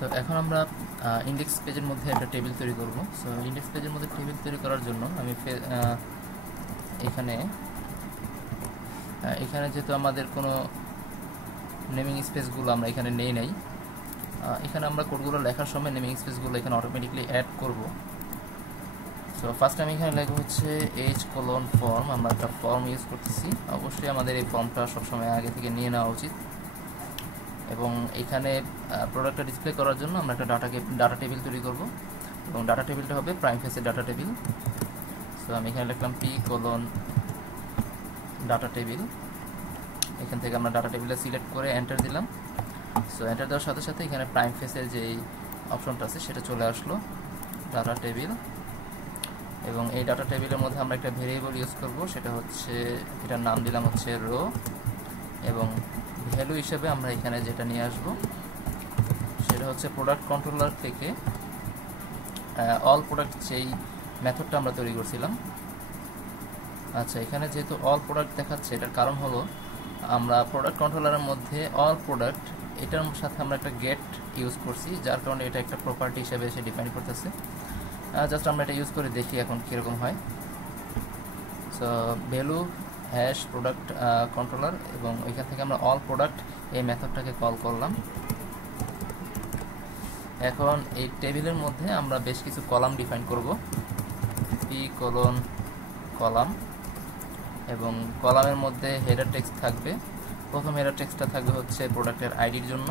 So এখন আমরা index পেজের মধ্যে একটা টেবিল তৈরি করব। সো ইন্ডেক্স পেজের মধ্যে টেবিল তৈরি করার জন্য আমি এখানে যেহেতু আমাদের কোনো নেমিং স্পেসগুলো আমরা এখানে নেই নাই, এখানে আমরা কোডগুলো লেখার সময় নেমিং স্পেসগুলো এখানে অটোমেটিকলি অ্যাড করব। সো ফার্স্ট আমি এখানে লিখব হচ্ছে h:form। আমরা একটা ফর্ম ইউজ করতেছি, অবশ্যই আমাদের এই ফর্মটা সবসময় আগে থেকে নিয়ে নেওয়া উচিত। এবং এখানে প্রোডাক্টটা ডিসপ্লে করার জন্য আমরা একটা ডাটা টেবিল তৈরি করব, এবং ডাটা টেবিলটা হবে প্রাইম ফেসের ডাটা টেবিল। সো আমি এখানে লিখলাম p:ডাটা টেবিল। এখান থেকে আমরা ডাটা টেবিলটা সিলেক্ট করে এন্টার দিলাম। সো এন্টার দেওয়ার সাথে সাথে এখানে প্রাইম ফেসের যে অপশনটা আছে সেটা চলে আসলো, ডাটা টেবিল। এবং এই ডাটা টেবিলের মধ্যে আমরা একটা ভেরিয়েবল ইউজ করব, সেটা হচ্ছে, এটার নাম দিলাম হচ্ছে রো। এবং ভ্যালু হিসেবে আমরা এখানে যেটা নিয়ে আসব সেটা হচ্ছে প্রোডাক্ট কন্ট্রোলার থেকে অল প্রোডাক্ট যেই মেথডটা আমরা তৈরি করছিলাম। আচ্ছা, এখানে যেহেতু অল প্রোডাক্ট দেখাচ্ছে, এটার কারণ হলো আমরা প্রোডাক্ট কন্ট্রোলারের মধ্যে অল প্রোডাক্ট এটার সাথে আমরা একটা গেট ইউজ করছি, যার কারণে এটা একটা প্রপার্টি হিসেবে এসে ডিফাইন করতেছে। জাস্ট আমরা এটা ইউজ করে দেখি এখন কীরকম হয়। So value hash product controller, এবং ওইখান থেকে আমরা অল প্রোডাক্ট এই মেথডটাকে কল করলাম। এখন এই টেবিলের মধ্যে আমরা বেশ কিছু কলাম ডিফাইন করব, p:কলাম। এবং কলামের মধ্যে হেডার টেক্সট থাকবে। প্রথম হেডার টেক্সটটা থাকবে হচ্ছে প্রোডাক্টের আইডির জন্য,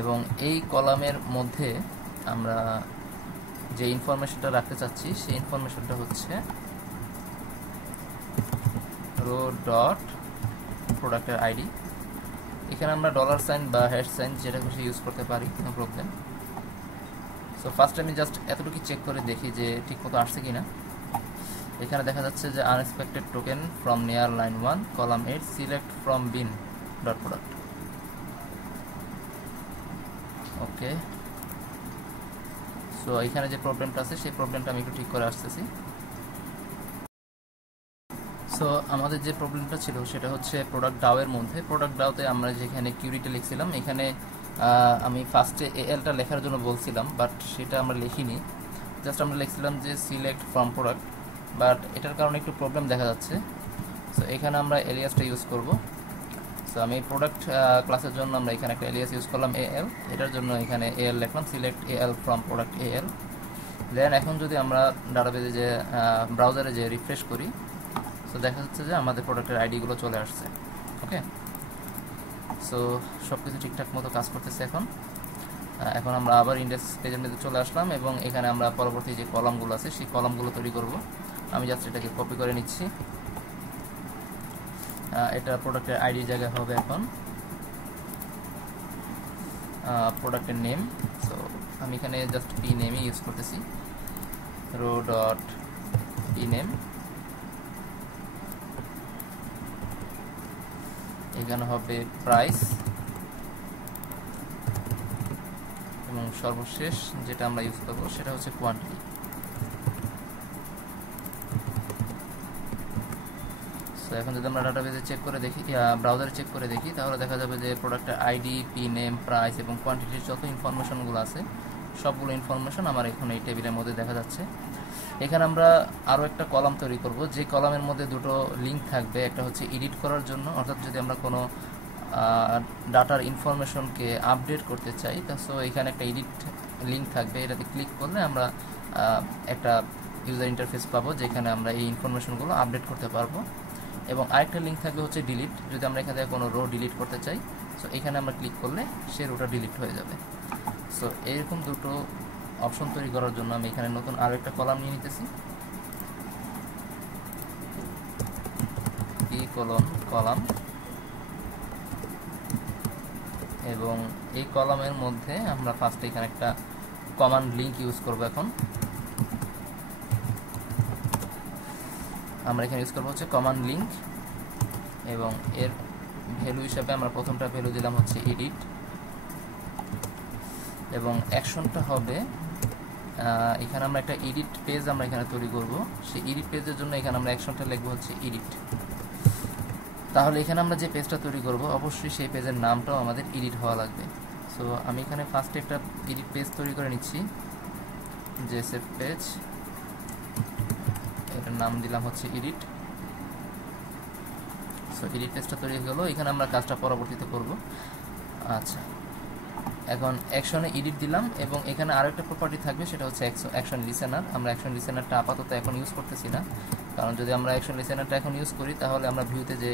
এবং এই কলামের মধ্যে আমরা যে ইনফরমেশনটা রাখতে চাচ্ছি সেই ইনফরমেশনটা হচ্ছে রো ডট প্রোডাক্টের আইডি। এখানে আমরা $সাইন বা # যেটা খুশি ইউজ করতে পারি, কোনো প্রবলেম। সো ফার্স্ট আমি জাস্ট এতটুকু চেক করে দেখি যে ঠিক মতো আসছে কিনা। এখানে দেখা যাচ্ছে যে unexpected token from near line 1 column 8 select from bin dot product. Okay, so এখানে যে প্রবলেমটা আছে সেই প্রবলেমটা আমি একটু ঠিক করে আসতেছি। সো আমাদের যে প্রবলেমটা ছিল সেটা হচ্ছে প্রোডাক্ট ডাউয়ের মধ্যে। প্রোডাক্ট ডাউতে আমরা যেখানে কিউরিটা লিখছিলাম, এখানে আমি ফার্স্টে এলটা লেখার জন্য বলছিলাম, বাট সেটা আমরা লিখিনি। জাস্ট আমরা লিখছিলাম যে সিলেক্ট ফ্রম প্রোডাক্ট, বাট এটার কারণে একটু প্রবলেম দেখা যাচ্ছে। সো এখানে আমরা এলিয়াসটা ইউজ করব। সো আমি প্রোডাক্ট ক্লাসের জন্য আমরা এখানে একটা এলিয়াস ইউজ করলাম al, এটার জন্য এখানে al লিখলাম, select al from product al। দেন এখন যদি আমরা ডাটাবেজে যে ব্রাউজারে যে রিফ্রেশ করি, সো দেখা যাচ্ছে যে আমাদের প্রোডাক্টের আইডিগুলো চলে আসছে। ওকে, সো সব কিছু ঠিকঠাক মতো কাজ করতেছে। এখন আমরা আবার ইন্ডেক্স পেজের মধ্যে চলে আসলাম, এবং এখানে আমরা পরবর্তী যে কলামগুলো আছে সেই কলামগুলো তৈরি করব। আমি জাস্ট এটাকে কপি করে নিচ্ছি। এটা প্রোডাক্টের আইডির জায়গায় হবে এখন প্রোডাক্টের নেম। সো আমি এখানে জাস্ট পি নেমই ইউজ করতেছি, রো ডট পি নেম। এখানে হবে প্রাইস, এবং সর্বশেষ যেটা আমরা ইউজ করব সেটা হচ্ছে কোয়ান্টিটি। সো এখন যদি আমরা ডাটাবেজে চেক করে দেখি, ব্রাউজারে চেক করে দেখি, তাহলে দেখা যাবে যে প্রোডাক্টের আইডি, পি নেম, প্রাইস এবং কোয়ান্টিটির যত ইনফরমেশনগুলো আছে সবগুলো ইনফরমেশন আমার এখন এই টেবিলের মধ্যে দেখা যাচ্ছে। এখানে আমরা আরও একটা কলাম তৈরি করব, যে কলামের মধ্যে দুটো লিঙ্ক থাকবে। একটা হচ্ছে এডিট করার জন্য, অর্থাৎ যদি আমরা কোনো ডাটার ইনফরমেশনকে আপডেট করতে চাই, সো এখানে একটা এডিট লিঙ্ক থাকবে। এটাতে ক্লিক করলে আমরা একটা ইউজার ইন্টারফেস পাবো, যেখানে আমরা এই ইনফরমেশনগুলো আপডেট করতে পারবো। এবং আরেকটা লিঙ্ক থাকবে হচ্ছে ডিলিট, যদি আমরা এখান থেকে কোনো রো ডিলিট করতে চাই, সো এখানে আমরা ক্লিক করলে সে রোটা ডিলিট হয়ে যাবে। সো এইরকম দুটো অপশন তৈরি করার জন্য আমি এখানে নতুন আরও একটা কলাম নিয়ে নিতেছি, p:কলাম। এবং এই কলামের মধ্যে আমরা ফার্স্টে এখানে একটা কমান্ড লিঙ্ক ইউজ করব। এখন আমরা এখানে ইউজ করবো হচ্ছে কমান্ড লিঙ্ক, এবং এর ভ্যালু হিসাবে আমরা প্রথমটা ভ্যালু দিলাম হচ্ছে এডিট, এবং অ্যাকশনটা হবে এখানে আমরা একটা এডিট পেজ আমরা এখানে তৈরি করব। সেই এডিট পেজের জন্য এখানে আমরা অ্যাকশনটা লিখবো হচ্ছে এডিট। তাহলে এখানে আমরা যে পেজটা তৈরি করব অবশ্যই সেই পেজের নামটাও আমাদের এডিট হওয়া লাগবে। সো আমি এখানে ফার্স্টে একটা এডিট পেজ তৈরি করে নিচ্ছি, জেএসএফ পেজ, এটার নাম দিলাম হচ্ছে এডিট। সো এডিট পেজটা তৈরি হয়ে গেল, এখানে আমরা কাজটা পরবর্তীতে করব। আচ্ছা, এখন অ্যাকশনে এডিট দিলাম এবং এখানে আরও একটা প্রপার্টি থাকবে, সেটা হচ্ছে অ্যাকশন লিসেনার। আমরা অ্যাকশন লিসেনারটা আপাতত এখন ইউজ করতেছি না, কারণ যদি আমরা অ্যাকশন লিসেনারটা এখন ইউজ করি তাহলে আমরা ভিউতে যে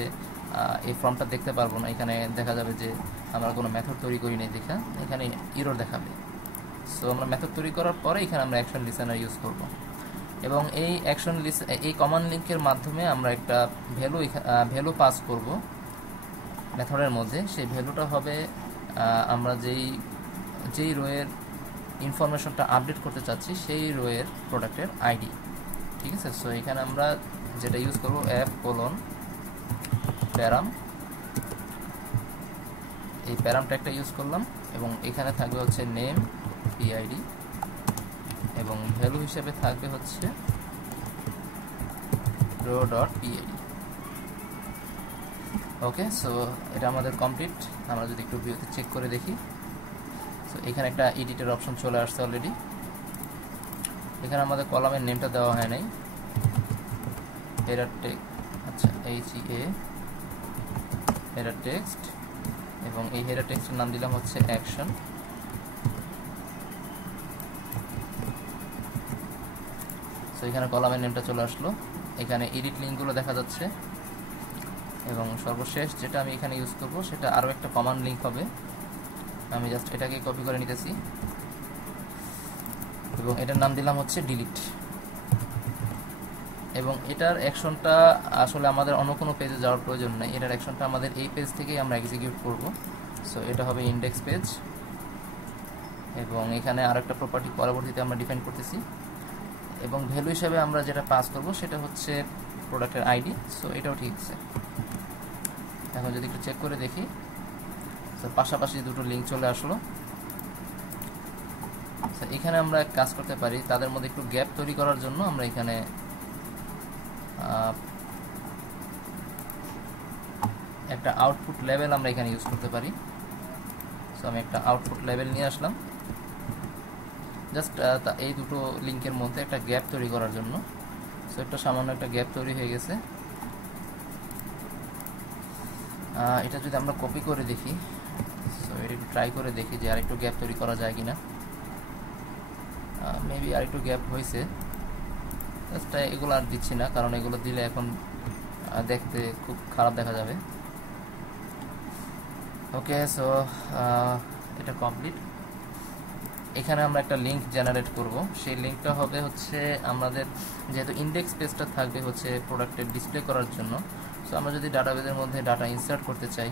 এই ফর্মটা দেখতে পারবো না। এখানে দেখা যাবে যে আমরা কোনো মেথড তৈরি করি নাই, দেখা এখানে এরর দেখাবে। সো আমরা মেথড তৈরি করার পরে এখানে আমরা অ্যাকশন লিসেনার ইউজ করব এবং এই এই কমান্ড লিঙ্কের মাধ্যমে আমরা একটা ভ্যালু পাস করব মেথডের মধ্যে। সেই ভ্যালুটা হবে আমরা যেই রোয়ের ইনফরমেশনটা আপডেট করতে চাচ্ছি সেই রোয়ের প্রোডাক্টের আইডি। ঠিক আছে, সো এখানে আমরা যেটা ইউজ করব f:প্যারাম, এই প্যারাম ট্যাগটা ইউজ করলাম এবং এখানে থাকবে হচ্ছে নেম পিআইডি এবং ভ্যালু হিসেবে থাকবে হচ্ছে row.pid। ওকে, সো এটা আমাদের কমপ্লিট। আমরা যদি একটু ভিউতে চেক করে দেখি, সো এখানে একটা এডিটের অপশন চলে আসছে অলরেডি। এখানে আমাদের কলামের নেমটা দেওয়া হয় নাই, হেডার টেক্সট, আচ্ছা HEA হেডার টেক্সট, এবং এই হেডার টেক্সটের নাম দিলাম হচ্ছে অ্যাকশন। সো এখানে কলামের নেমটা চলে আসলো, এখানে এডিট লিঙ্কগুলো দেখা যাচ্ছে এবং সর্বশেষ যেটা আমি এখানে ইউজ করব সেটা আরও একটা কমান্ড লিঙ্ক হবে। আমি জাস্ট এটাকে কপি করে নিতেছি এবং এটার নাম দিলাম হচ্ছে ডিলিট। এবং এটার অ্যাকশনটা আসলে আমাদের অন্য কোনো পেজে যাওয়ার প্রয়োজন নেই, এটার অ্যাকশনটা আমাদের এই পেজ থেকেই আমরা এক্সিকিউট করব। সো এটা হবে ইন্ডেক্স পেজ এবং এখানে আরেকটা প্রপার্টি পরবর্তীতে আমরা ডিফাইন করতেছি এবং ভ্যালু হিসাবে আমরা যেটা পাস করব সেটা হচ্ছে প্রোডাক্টের আইডি। সো এটাও ঠিক আছে। এখন যদি একটু চেক করে দেখি, তো পাশাপাশি দুটো লিঙ্ক চলে আসলো। এখানে আমরা কাজ করতে পারি, তাদের মধ্যে একটু গ্যাপ তৈরি করার জন্য আমরা এখানে একটা আউটপুট লেভেল আমরা এখানে ইউজ করতে পারি। সো আমি একটা আউটপুট লেভেল নিয়ে আসলাম জাস্ট এই দুটো লিঙ্কের মধ্যে একটা গ্যাপ তৈরি করার জন্য। সো একটা সামান্য একটা গ্যাপ তৈরি হয়ে গেছে। এটা যদি আমরা কপি করে দেখি, সো এটা একটু ট্রাই করে দেখি যে আরেকটু গ্যাপ তৈরি করা যায় কিনা। মেবি আরেকটু গ্যাপ হয়েছে, জাস্ট এগুলো আর দিচ্ছি না কারণ এগুলো দিলে এখন দেখতে খুব খারাপ দেখা যাবে। ওকে, সো এটা কমপ্লিট। এখানে আমরা একটা লিঙ্ক জেনারেট করব, সেই লিঙ্কটা হবে হচ্ছে আমাদের যেহেতু ইন্ডেক্স পেজটা থাকবে হচ্ছে প্রোডাক্টের ডিসপ্লে করার জন্য। সো আমরা যদি ডাটাবেজের মধ্যে ডাটা ইনসার্ট করতে চাই,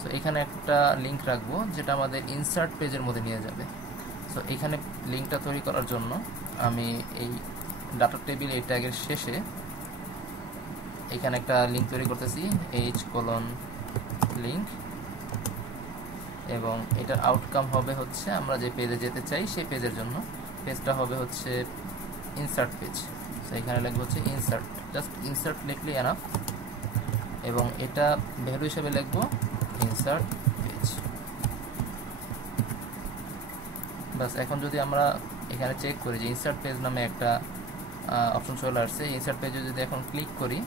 সো এখানে একটা লিঙ্ক রাখবো যেটা আমাদের ইনসার্ট পেজের মধ্যে নিয়ে যাবে। সো এখানে লিঙ্কটা তৈরি করার জন্য আমি এই ডাটা টেবিল এই ট্যাগের শেষে এখানে একটা লিঙ্ক তৈরি করতেছি, h:লিঙ্ক, এবং এটার আউটকাম হবে হচ্ছে আমরা যে পেজে যেতে চাই সেই পেজের জন্য। পেজটা হবে হচ্ছে ইনসার্ট পেজ। সো এখানে লিখবো হচ্ছে ইনসার্ট, জাস্ট ইনসার্ট লিখলেই এনাফ এবং এটা ভ্যালু হিসেবে লিখবো ইনসার্ট পেজ। বাস, এখন যদি আমরা এখানে চেক করি যে ইনসার্ট পেজ নামে একটা অপশন চলে আসছে, ইনসার্ট পেজে যদি এখন ক্লিক করি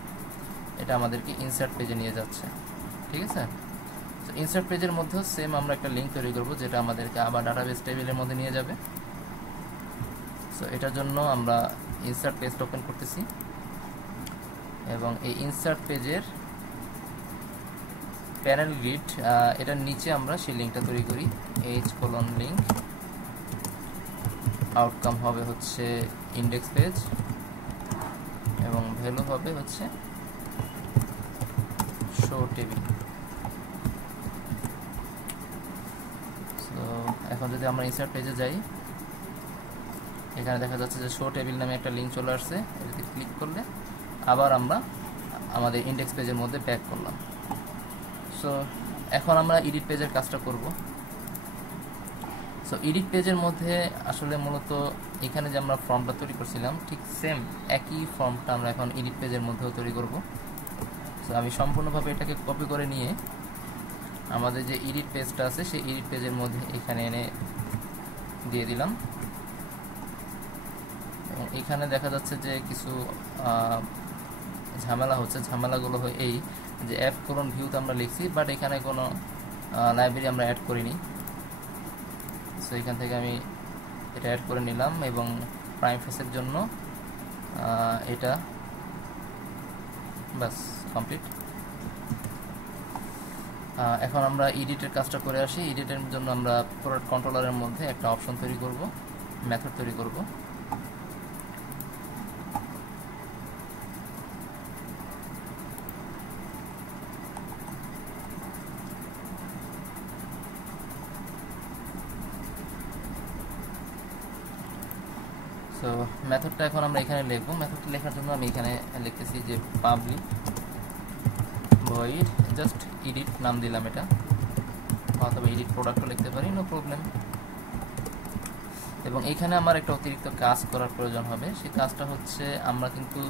এটা আমাদেরকে ইনসার্ট পেজে নিয়ে যাচ্ছে। ঠিক আছে, তো ইনসার্ট পেজের মধ্যেও সেম আমরা একটা লিঙ্ক তৈরি করব যেটা আমাদেরকে আবার ডাটাবেস টেবিলের মধ্যে নিয়ে যাবে। সো এটার জন্য আমরা ইনসার্ট পেজটা ওপেন করতেছি এবং এই ইনসার্ট পেজের প্যানেল গ্রিড এটার নিচে আমরা সেই লিঙ্কটা তৈরি করি, h:লিঙ্ক, আউটকাম হবে হচ্ছে ইন্ডেক্স পেজ এবং ভ্যালু হবে হচ্ছে শো টেবিল। সো এখন যদি আমরা ইনসার্ট পেজে যাই, এখানে দেখা যাচ্ছে যে শো টেবিল নামে একটা লিঙ্ক চলে আসছে। এটাতে ক্লিক করলে আবার আমরা আমাদের ইন্ডেক্স পেজের মধ্যে ব্যাক করলাম। সো এখন আমরা এডিট পেজের কাজটা করব। সো এডিট পেজের মধ্যে আসলে মূলত এখানে যে আমরা ফর্মটা তৈরি করছিলাম ঠিক সেম একই ফর্মটা আমরা এখন এডিট পেজের মধ্যেও তৈরি করব। সো আমি সম্পূর্ণভাবে এটাকে কপি করে নিয়ে আমাদের যে এডিট পেজটা আছে সেই এডিট পেজের মধ্যে এখানে এনে দিয়ে দিলাম। এবং এখানে দেখা যাচ্ছে যে কিছু ঝামেলা হচ্ছে। ঝামেলাগুলো হয় এই যে f:ভিউতে আমরা লিখছি, বাট এখানে কোনো লাইব্রেরি আমরা অ্যাড করিনি। সো এখান থেকে আমি এটা অ্যাড করে নিলাম এবং প্রাইম ফেসের জন্য এটা বাস কমপ্লিট। এখন আমরা এডিটের কাজটা করে আসি। এডিটের জন্য আমরা প্রোডাক্ট কন্ট্রোলারের মধ্যে একটা অপশন তৈরি করব, মেথড তৈরি করব। সো মেথডটা এখন আমরা এখানে লিখব। মেথডটা লেখার জন্য আমি এখানে লিখতেছি যে পাবলিক ভয়েড জাস্ট এডিট নাম দিলাম এটা, অথবা এডিট প্রোডাক্টও লিখতে পারি, নো প্রবলেম। এবং এখানে আমার একটা অতিরিক্ত কাজ করার প্রয়োজন হবে। সেই কাজটা হচ্ছে আমরা কিন্তু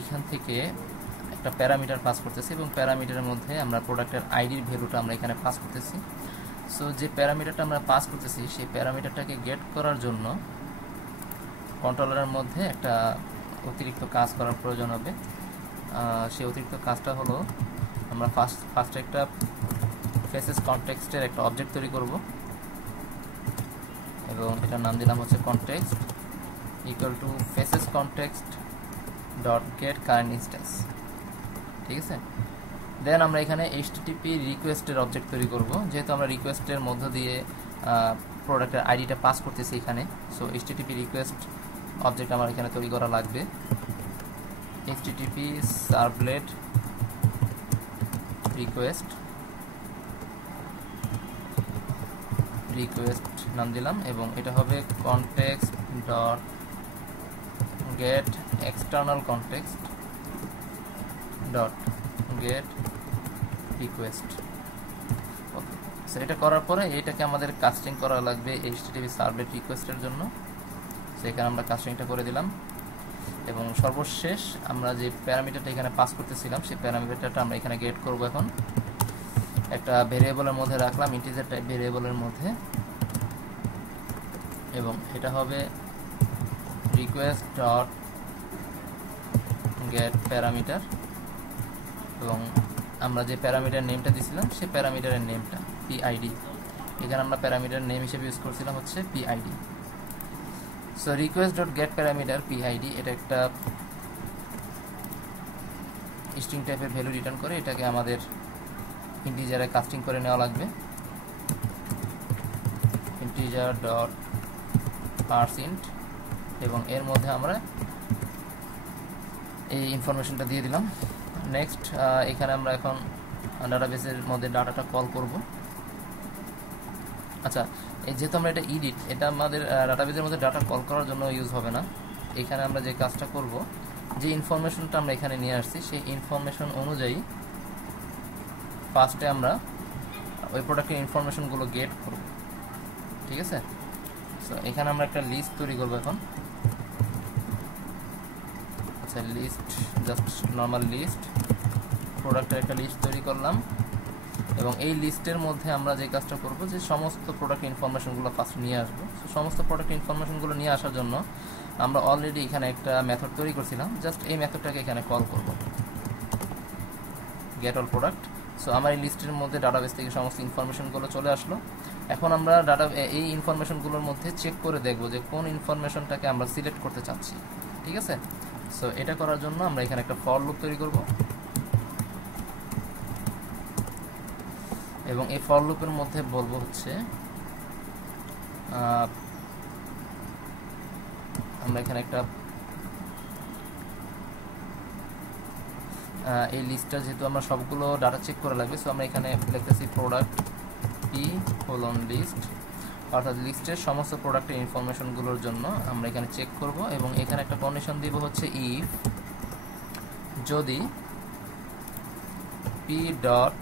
এখান থেকে একটা প্যারামিটার পাস করতেছি এবং প্যারামিটারের মধ্যে আমরা প্রোডাক্টের আইডির ভ্যালুটা আমরা এখানে পাস করতেছি। সো যে প্যারামিটারটা আমরা পাস করতেছি সেই প্যারামিটারটাকে গেট করার জন্য কন্ট্রোলারের মধ্যে একটা অতিরিক্ত কাজ করার প্রয়োজন হবে। সেই অতিরিক্ত কাজটা হলো আমরা ফার্স্ট একটা ফেসেস কনটেক্সটের একটা অবজেক্ট তৈরি করব এবং এটার নাম দিলাম হচ্ছে context equal to faces context dot gate current instance. ঠিক আছে, দেন আমরা এখানে HTTP রিকোয়েস্টের অবজেক্ট তৈরি করব। যেহেতু আমরা রিকোয়েস্টের মধ্য দিয়ে প্রোডাক্টের আইডিটা পাস করতেছি এখানে, সো HTTP রিকোয়েস্ট অবজেক্ট আমার এখানে তৈরি করা লাগবে। HTTP সার্ভলেট রিকোয়েস্ট নাম দিলাম এবং এটা হবে context dot get external context dot get request. Okay, so এটা করার পরে এটাকে আমাদের কাস্টিং করা লাগবে HTTP সার্ভলেট রিকোয়েস্টের জন্য। সো এখানে আমরা কাস্টিংটা করে দিলাম এবং সর্বশেষ আমরা যে প্যারামিটারটা এখানে পাস করতেছিলাম সেই প্যারামিটারটা আমরা এখানে গেট করব। এখন একটা ভেরিয়েবলের মধ্যে রাখলাম, ইন্টিজার টাইপ ভেরিয়েবলের মধ্যে, এবং এটা হবে রিকোয়েস্ট ডট গেট প্যারামিটার এবং আমরা যে প্যারামিটার নেমটা দিয়েছিলাম সেই প্যারামিটারের নেমটা PID। এখানে আমরা প্যারামিটার নেম হিসেবে ইউজ করছিলাম হচ্ছে PID। So request dot gate parameter PID এটা একটা স্ট্রিং টাইপের ভ্যালু রিটার্ন করে, এটাকে আমাদের ইন্টিজারে কাস্টিং করে নেওয়া লাগবে। ইন্টিজার ডট পার্সেন্ট এবং এর মধ্যে আমরা এই ইনফরমেশনটা দিয়ে দিলাম। নেক্সট এখানে আমরা এখন ডাটাবেসের মধ্যে ডাটাটা কল করব। আচ্ছা, এই যেহেতু আমরা এটা এডিট, এটা আমাদের ডাটাবেসের মধ্যে ডাটা কল করার জন্য ইউজ হবে না। এখানে আমরা যে কাজটা করব, যে ইনফরমেশনটা আমরা এখানে নিয়ে আসছি সেই ইনফরমেশন অনুযায়ী ফার্স্টে আমরা ওই প্রোডাক্টের ইনফরমেশনগুলো গেট করব। ঠিক আছে, সো এখানে আমরা একটা লিস্ট তৈরি করব এখন। আচ্ছা, লিস্ট জাস্ট নর্মাল লিস্ট, প্রোডাক্টের একটা লিস্ট তৈরি করলাম এবং এই লিস্টের মধ্যে আমরা যে কাজটা করব যে সমস্ত প্রোডাক্ট ইনফরমেশনগুলো ফার্স্ট নিয়ে আসবো। সো সমস্ত প্রোডাক্ট ইনফরমেশনগুলো নিয়ে আসার জন্য আমরা অলরেডি এখানে একটা মেথড তৈরি করছিলাম, জাস্ট এই মেথডটাকে এখানে কল করব, গেট অল প্রোডাক্ট। সো আমার এই লিস্টের মধ্যে ডাটাবেস থেকে সমস্ত ইনফরমেশনগুলো চলে আসলো। এখন আমরা এই ইনফরমেশনগুলোর মধ্যে চেক করে দেখব যে কোন ইনফরমেশনটাকে আমরা সিলেক্ট করতে চাচ্ছি। ঠিক আছে, সো এটা করার জন্য আমরা এখানে একটা ফর লুপ তৈরি করব এবং এই ফর লুপের মধ্যে বলবো হচ্ছে আমরা এখানে একটা এই লিস্টটা যেহেতু আমরা সবগুলো ডাটা চেক করা লাগবে, সো আমরা এখানে লিখতেছি প্রোডাক্ট p:list, অর্থাৎ লিস্টের সমস্ত প্রোডাক্টের ইনফরমেশনগুলোর জন্য আমরা এখানে চেক করব এবং এখানে একটা কন্ডিশন দিব হচ্ছে ইফ যদি p ডট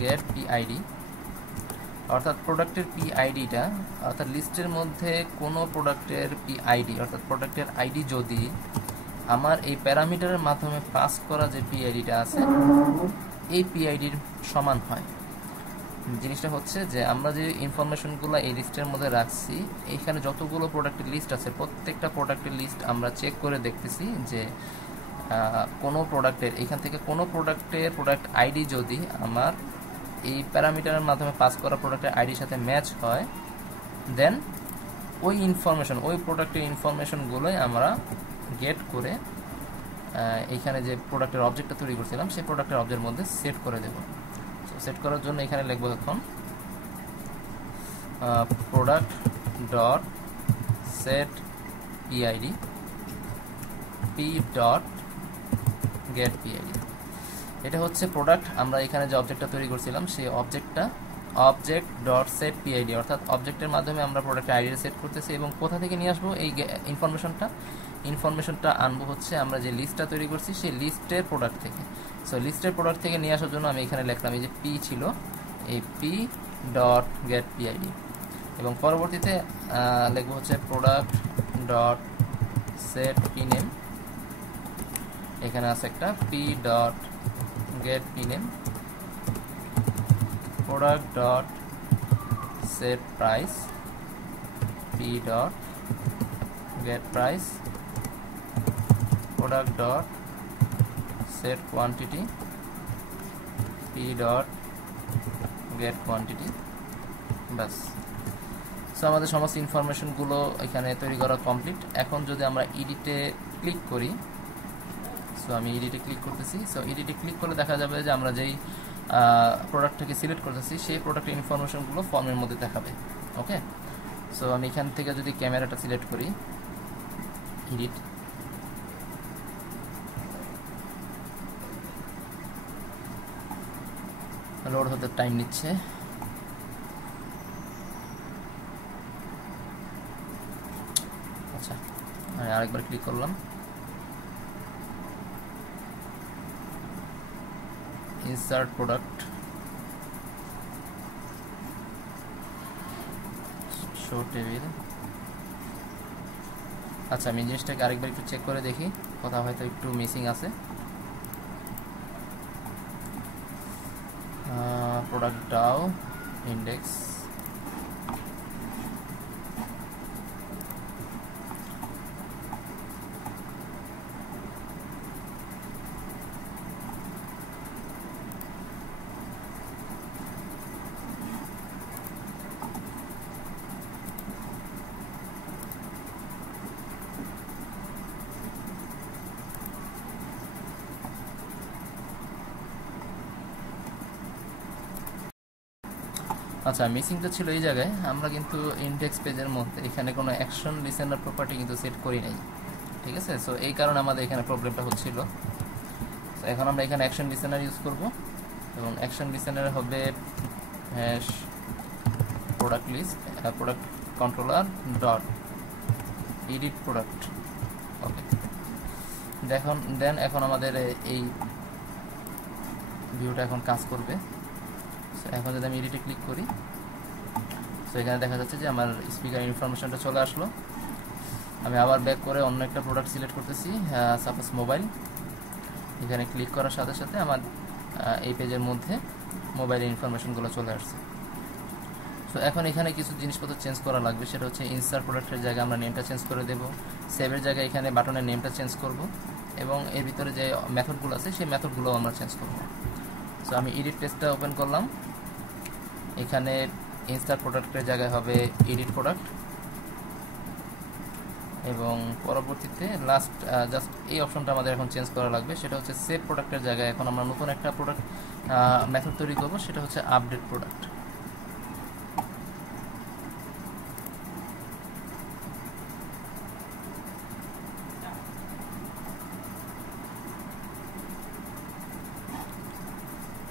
গেট PID অর্থাৎ প্রোডাক্টের পিআইডিটা, অর্থাৎ লিস্টের মধ্যে কোনো প্রোডাক্টের পিআইডি অর্থাৎ প্রোডাক্টের আইডি যদি আমার এই প্যারামিটারের মাধ্যমে পাস করা যে পিআইডিটা আছে এই পিআইডির সমান হয়। জিনিসটা হচ্ছে যে আমরা যে ইনফরমেশনগুলো এই লিস্টের মধ্যে রাখছি, এইখানে যতগুলো প্রোডাক্টের লিস্ট আছে প্রত্যেকটা প্রোডাক্টের লিস্ট আমরা চেক করে দেখতেছি যে কোনো প্রোডাক্টের এখান থেকে কোনো প্রোডাক্টের প্রোডাক্ট আইডি যদি আমার এই প্যারামিটারের মাধ্যমে পাস করা প্রোডাক্টের আইডির সাথে ম্যাচ হয়, দেন ওই ইনফরমেশন, ওই প্রোডাক্টের ইনফরমেশনগুলোই আমরা গেট করে এইখানে যে প্রোডাক্টের অবজেক্টটা তৈরি করছিলাম সেই প্রোডাক্টের অবজেক্টের মধ্যে সেট করে দেব। সো সেট করার জন্য এখানে লিখবো এখন product dot set PID P dot gate PID. এটা হচ্ছে প্রোডাক্ট, আমরা এখানে যে অবজেক্টটা তৈরি করছিলাম সেই অবজেক্টটা অবজেক্ট ডট সেট পিআইডি, অর্থাৎ অবজেক্টের মাধ্যমে আমরা প্রোডাক্টের আইডি সেট করতেছি। এবং কোথা থেকে নিয়ে আসবো এই ইনফরমেশনটা আনবো হচ্ছে আমরা যে লিস্টটা তৈরি করছি সেই লিস্টের প্রোডাক্ট থেকে। সো লিস্টের প্রোডাক্ট থেকে নিয়ে আসার জন্য আমি এখানে লিখলাম এই যে পি ছিল, এই পি ডট গেট পিআইডি, এবং পরবর্তীতে লিখবো হচ্ছে product dot set P name, এখানে আছে একটা P dot get P name, product dot set price P dot get price, product dot set quantity P dot get quantity. বাস, সো আমাদের সমস্ত ইনফরমেশনগুলো এখানে তৈরি করা কমপ্লিট। এখন যদি আমরা এডিটে ক্লিক করি, সো আমি এডিটে ক্লিক করতেছি। সো এডিটে ক্লিক করলে দেখা যাবে যে আমরা যেই প্রোডাক্টটাকে সিলেক্ট করতেছি সেই প্রোডাক্টের ইনফরমেশনগুলো ফর্মের মধ্যে দেখাবে। ওকে, সো আমি এখান থেকে যদি ক্যামেরাটা সিলেক্ট করি, এডিট, লোড হতে টাইম নিচ্ছে। আচ্ছা, আরেকবার ক্লিক করলাম, ইনসার্ট প্রোডাক্ট, শো টেবিল। আচ্ছা, আমি জিনিসটাকে আরেকবার একটু চেক করে দেখি, কোথাও হয়তো একটু মিসিং আছে। প্রোডাক্ট ডাও ইন্ডেক্স, আচ্ছা মিসিংটা ছিল এই জায়গায়, আমরা কিন্তু ইন্ডেক্স পেজের মধ্যে এখানে কোনো অ্যাকশন লিসেনার প্রপার্টি কিন্তু সেট করি নাই, ঠিক আছে। সো এই কারণে আমাদের এখানে প্রবলেমটা হচ্ছিল। তো এখন আমরা এখানে অ্যাকশন লিসেনার ইউজ করব, এবং অ্যাকশন লিসেনার হবে hash product list product controller dot edit product. Okay, then এখন আমাদের এই ভিউটা এখন কাজ করবে। এখন যদি আমি এডিটে ক্লিক করি, সো এখানে দেখা যাচ্ছে যে আমার স্পিকার ইনফরমেশনটা চলে আসলো। আমি আবার ব্যাক করে অন্য একটা প্রোডাক্ট সিলেক্ট করতেছি, সাপোজ মোবাইল। এখানে ক্লিক করার সাথে সাথে আমার এই পেজের মধ্যে মোবাইলের ইনফরমেশনগুলো চলে আসছে। সো এখন এখানে কিছু জিনিসপত্র চেঞ্জ করা লাগবে, সেটা হচ্ছে ইনসার্ট প্রোডাক্টের জায়গায় আমরা নেমটা চেঞ্জ করে দেব, সেভের জায়গায় এখানে বাটনের নেমটা চেঞ্জ করব, এবং এর ভিতরে যে মেথডগুলো আছে সেই মেথডগুলো আমরা চেঞ্জ করব। সো আমি এডিট পেজটা ওপেন করলাম, এখানে ইনসার্ট প্রোডাক্টের জায়গায় হবে এডিট প্রোডাক্ট, এবং পরবর্তীতে লাস্ট জাস্ট এই অপশনটা আমাদের এখন চেঞ্জ করা লাগবে, সেটা হচ্ছে সেভ প্রোডাক্টের জায়গায় এখন আমরা নতুন একটা প্রোডাক্ট মেথড তৈরি করব, সেটা হচ্ছে আপডেট প্রোডাক্ট।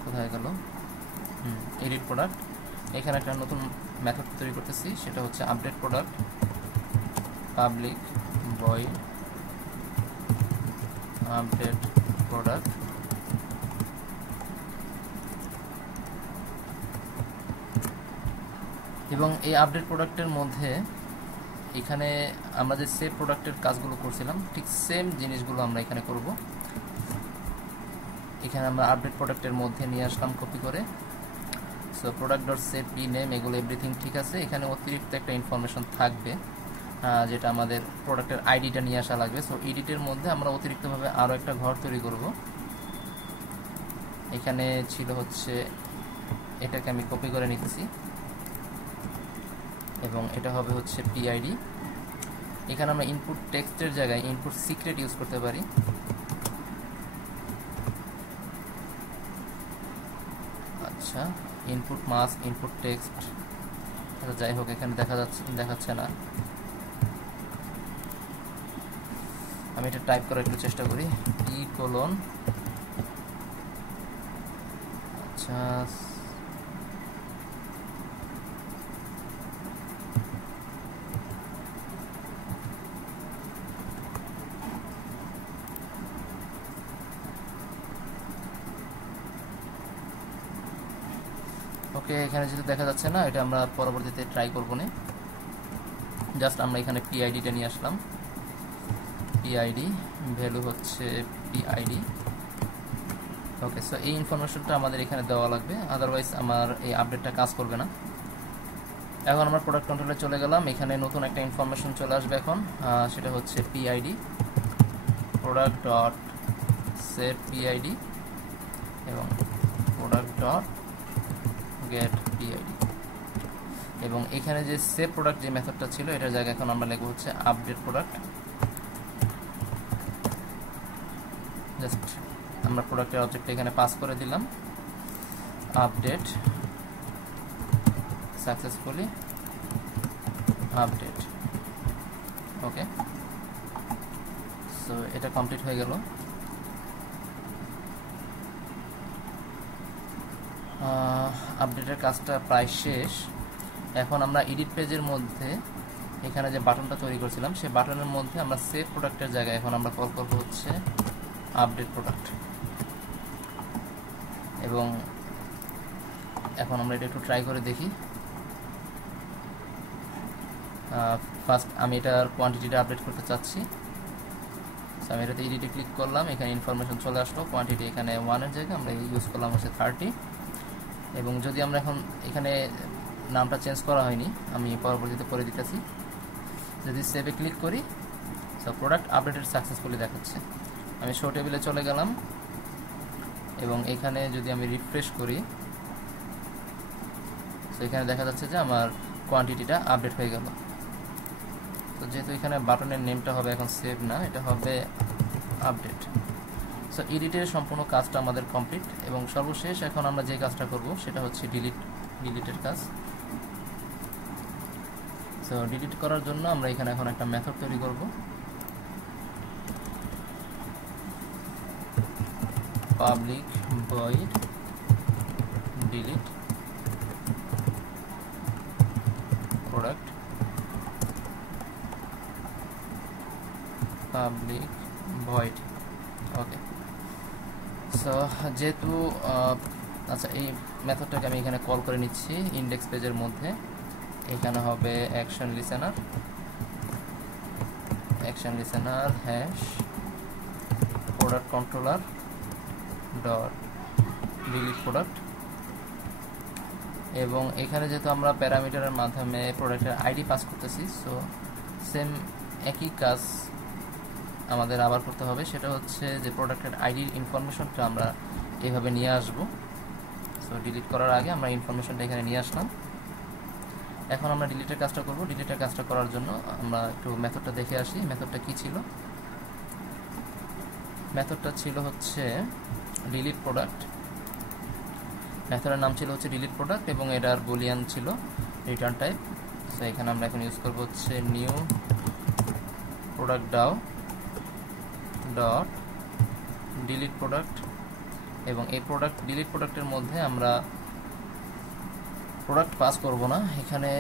কোথায় গেল? এডিট প্রোডাক্ট, এখানে একটা নতুন মেথড তৈরি করতেছি, সেটা হচ্ছে update product public void update product. এবং এই আপডেট প্রোডাক্টের মধ্যে এখানে আমরা যে সেভ প্রোডাক্টের কাজগুলো করছিলাম ঠিক সেম জিনিসগুলো আমরা এখানে করব। এখানে আমরা আপডেট প্রোডাক্টের মধ্যে নিয়ে আসলাম কপি করে। So product dot save P name এগুলো এভরিথিং ঠিক আছে। এখানে অতিরিক্ত একটা ইনফরমেশন থাকবে যেটা আমাদের প্রোডাক্টের আইডিটা নিয়ে আসা লাগবে। সো এডিটের মধ্যে আমরা অতিরিক্তভাবে আরও একটা ঘর তৈরি করব। এখানে ছিল হচ্ছে এটাকে আমি কপি করে নিতেছি এবং এটা হবে হচ্ছে পিআইডি। এখানে আমরা ইনপুট টেক্সটের জায়গায় ইনপুট সিক্রেট ইউজ করতে পারি। আচ্ছা, ইনপুট মাস্ক ইনপুট টেক্সট, যাই হোক এখানে দেখাচ্ছে না। আমি এটা টাইপ করার একটু চেষ্টা করি, ই কোলন, আচ্ছা ওকে, এখানে যেহেতু দেখা যাচ্ছে না এটা আমরা পরবর্তীতে ট্রাই করব না। জাস্ট আমরা এখানে পিআইডিটা নিয়ে আসলাম, পিআইডি ভ্যালু হচ্ছে পিআইডি। ওকে, সো এই ইনফরমেশনটা আমাদের এখানে দেওয়া লাগবে, আদারওয়াইজ আমার এই আপডেটটা কাজ করবে না। এখন আমরা প্রোডাক্ট কন্ট্রোলে চলে গেলাম। এখানে নতুন একটা ইনফরমেশন চলে আসবে এখন, সেটা হচ্ছে PID, product dot save PID এবং প্রোডাক্ট ডট গেট পিআইডি। এবং এখানে যে সেভ প্রোডাক্ট যে মেথডটা ছিল এটার জায়গায় এখন আমরা লিখব হচ্ছে আপডেট প্রোডাক্ট। জাস্ট আমরা প্রোডাক্টের অবজেক্টটা এখানে পাস করে দিলাম, আপডেট সাকসেসফুলি আপডেট। ওকে, সো এটা কমপ্লিট হয়ে গেল। আপডেটের কাজটা প্রায় শেষ। এখন আমরা এডিট পেজের মধ্যে এখানে যে বাটনটা তৈরি করছিলাম সেই বাটনের মধ্যে আমরা সেভ প্রোডাক্টের জায়গায় এখন আমরা কল করব হচ্ছে আপডেট প্রোডাক্ট। এবং এখন আমরা এটা একটু ট্রাই করে দেখি। ফার্স্ট আমি এটার কোয়ান্টিটিটা আপডেট করতে চাচ্ছি। আমি এটাতে এডিটে ক্লিক করলাম, এখানে ইনফরমেশন চলে আসলো, কোয়ান্টিটি এখানে 1-এর জায়গায় আমরা ইউজ করলাম হচ্ছে 30। এবং যদি আমরা এখন এখানে নামটা চেঞ্জ করা হয়নি, আমি পরবর্তীতে করে দিতেছি। যদি সেভে ক্লিক করি, সো প্রোডাক্ট আপডেটেড সাকসেসফুলি দেখাচ্ছে। আমি শো টেবিলে চলে গেলাম এবং এখানে যদি আমি রিফ্রেশ করি, সো এখানে দেখা যাচ্ছে যে আমার কোয়ান্টিটিটা আপডেট হয়ে গেল। তো যেহেতু এখানে বাটনের নেমটা হবে এখন সেভ না, এটা হবে আপডেট। সো এডিটের সম্পূর্ণ কাজটা আমাদের কমপ্লিট। এবং সর্বশেষ এখন আমরা যে কাজটা করব সেটা হচ্ছে ডিলিটের কাজ। সো ডিলিট করার জন্য আমরা এখানে এখন একটা মেথড তৈরি করব, public void delete product, public void. Okay, so যেহেতু আচ্ছা এই মেথডটাকে আমি এখানে কল করে নিচ্ছি ইন্ডেক্স পেজের মধ্যে। এখানে হবে action listener hash product controller dot delete product. এবং এখানে যেহেতু আমরা প্যারামিটারের মাধ্যমে প্রোডাক্টের আইডি পাস করতেছি, সো সেম একই কাজ আমাদের আবার করতে হবে। সেটা হচ্ছে যে প্রোডাক্টের আইডির ইনফরমেশনটা আমরা এইভাবে নিয়ে আসব। সো ডিলিট করার আগে আমরা ইনফরমেশনটা এখানে নিয়ে আসলাম। এখন আমরা ডিলিটের কাজটা করব। ডিলিটের কাজটা করার জন্য আমরা একটু মেথডটা দেখে আসি। মেথডটা কি ছিল? মেথডটা ছিল হচ্ছে ডিলিট প্রোডাক্ট। মেথডের নাম ছিল হচ্ছে ডিলিট প্রোডাক্ট এবং এটার বুলিয়ান ছিল রিটার্ন টাইপ। সো এখানে আমরা এখন ইউজ করব হচ্ছে new product DAO dot delete product. এবং এই ডিলিট প্রোডাক্টের মধ্যে আমরা প্রোডাক্ট পাস করব না। এখানে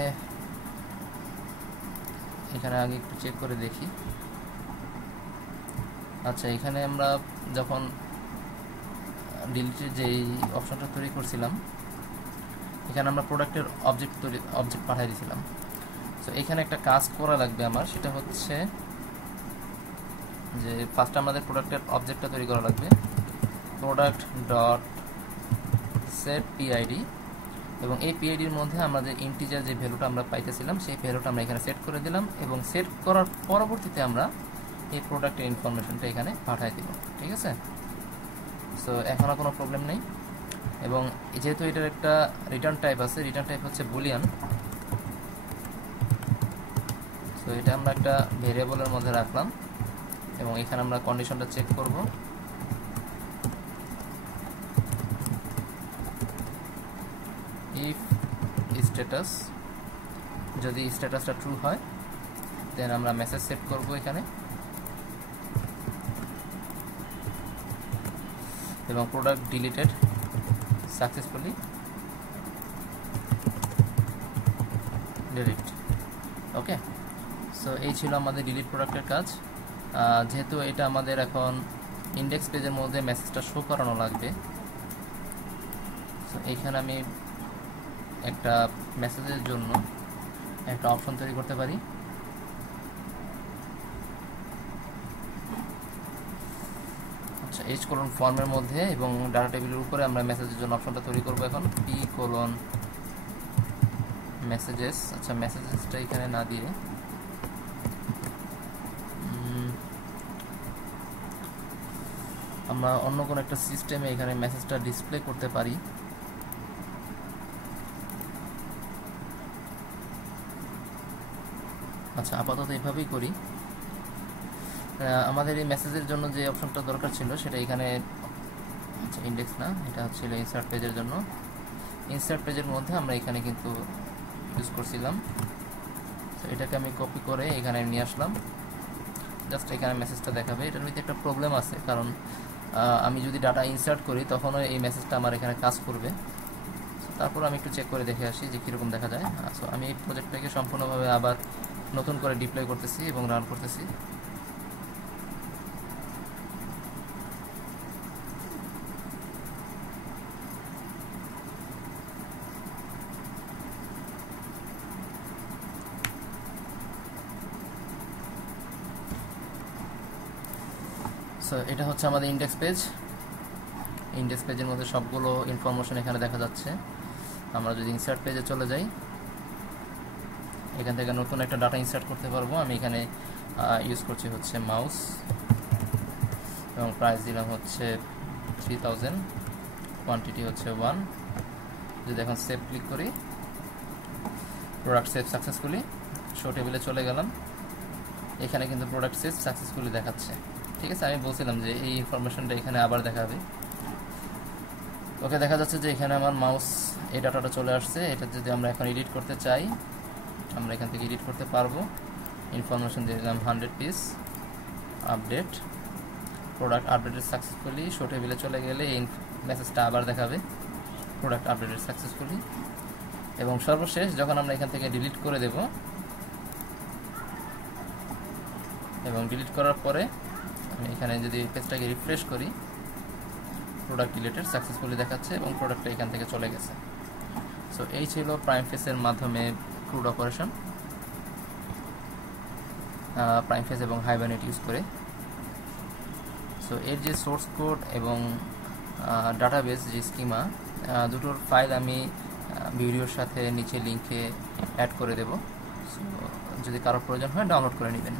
আগে একটু চেক করে দেখি। আচ্ছা, এখানে আমরা যখন ডিলিটের যেই অপশনটা তৈরি করছিলাম এখানে আমরা প্রোডাক্টের অবজেক্ট পাঠিয়ে দিয়েছিলাম। সো এখানে একটা কাজ করা লাগবে আমার, সেটা হচ্ছে যে ফার্স্ট আমাদের প্রোডাক্টের অবজেক্টটা তৈরি করা লাগবে, প্রোডাক্ট ডট সেট পিআইডি, এবং এই পিআইডির মধ্যে আমাদের ইন্টিজার যে ভ্যালুটা আমরা পাইতেছিলাম সেই ভ্যালুটা আমরা এখানে সেট করে দিলাম, এবং সেট করার পরবর্তীতে আমরা এই প্রোডাক্টের ইনফরমেশনটা এখানে পাঠিয়ে দিব। ঠিক আছে, সো এখন আর কোনো প্রবলেম নেই। এবং যেহেতু এটার একটা রিটার্ন টাইপ আছে, রিটার্ন টাইপ হচ্ছে বুলিয়ান, সো এটা আমরা একটা ভেরিয়েবলের মধ্যে রাখলাম, এবং এখানে আমরা কন্ডিশনটা চেক করব। ইফ স্ট্যাটাস, যদি স্ট্যাটাসটা ট্রু হয় দেন আমরা মেসেজ সেট করব এখানে, এবং প্রোডাক্ট ডিলিটেড সাকসেসফুলি, ডিলিট। ওকে, সো এই ছিল আমাদের ডিলিট প্রোডাক্টের কাজ। যেহেতু এটা আমাদের এখন ইন্ডেক্স পেজের মধ্যে মেসেজটা শো করানো লাগবে, সো এইখানে আমি একটা মেসেজের জন্য একটা অপশন তৈরি করতে পারি। আচ্ছা, এইচ কোলন ফর্মের মধ্যে এবং ডাটা টেবিলের উপরে আমরা মেসেজের জন্য অপশনটা তৈরি করব এখন, পি কোলন মেসেজেস। আচ্ছা, মেসেজেসটা এখানে না দিয়ে আমরা অন্য কোনো একটা সিস্টেমে এখানে মেসেজটা ডিসপ্লে করতে পারি। আচ্ছা, আপাতত এইভাবেই করি। আমাদের এই মেসেজের জন্য যে অপশনটা দরকার ছিল সেটা এখানে, আচ্ছা ইন্ডেক্স না, এটা হচ্ছিল ইনসার্ট পেজের জন্য। ইনসার্ট পেজের মধ্যে আমরা এখানে কিন্তু ইউজ করছিলাম, তো এটাকে আমি কপি করে এখানে নিয়ে আসলাম, জাস্ট এখানে মেসেজটা দেখাবে। এটার মধ্যে একটা প্রবলেম আছে, কারণ আমি যদি ডাটা ইনসার্ট করি তখনও এই মেসেজটা আমার এখানে কাজ করবে। তারপর আমি একটু চেক করে দেখে আসি যে কীরকম দেখা যায়। সো আমি এই প্রজেক্টটাকে সম্পূর্ণভাবে আবার নতুন করে ডিপ্লয় করতেছি এবং রান করতেছি। সো এটা হচ্ছে আমাদের ইন্ডেক্স পেজ। ইন্ডেক্স পেজের মধ্যে সবগুলো ইনফরমেশন এখানে দেখা যাচ্ছে। আমরা যদি ইনসার্ট পেজে চলে যাই, এখান থেকে নতুন একটা ডাটা ইনসার্ট করতে পারবো। আমি এখানে ইউজ করছি হচ্ছে মাউস, এবং প্রাইস দিলাম হচ্ছে 3000, কোয়ান্টিটি হচ্ছে 1। যদি এখন সেভ ক্লিক করি, প্রোডাক্ট সেভ সাকসেসফুলি, শো টেবিলে চলে গেলাম, এখানে কিন্তু প্রোডাক্ট সেভ সাকসেসফুলি দেখাচ্ছে। ঠিক আছে, আমি বলছিলাম যে এই ইনফরমেশনটা এখানে আবার দেখাবে। ওকে, দেখা যাচ্ছে যে এখানে আমার মাউস এই ডাটাটা চলে আসছে। এটা যদি আমরা এখন এডিট করতে চাই, আমরা এখান থেকে এডিট করতে পারবো। ইনফরমেশন দিয়ে দিলাম 100 piece, update, product updated successfully. Show টেবিলে চলে গেলে এই মেসেজটা আবার দেখাবে, প্রোডাক্ট আপডেটেড সাকসেসফুলি। এবং সর্বশেষ যখন আমরা এখান থেকে ডিলিট করে দেব, এবং ডিলিট করার পরে আমি এখানে যদি পেজটাকে রিফ্রেশ করি, প্রোডাক্ট ডিলিটেড সাকসেসফুলি দেখাচ্ছে এবং প্রোডাক্টটা এখান থেকে চলে গেছে। সো এই ছিল প্রাইম ফেসের মাধ্যমে ক্রুড অপারেশন, প্রাইম ফেস এবং হাইবারনেট ইউজ করে। সো এর যে সোর্স কোড এবং ডাটাবেস যে স্কিমা, দুটোর ফাইল আমি ভিডিওর সাথে নিচে লিঙ্কে অ্যাড করে দেব। সো যদি কারোর প্রয়োজন হয় ডাউনলোড করে নেবেন।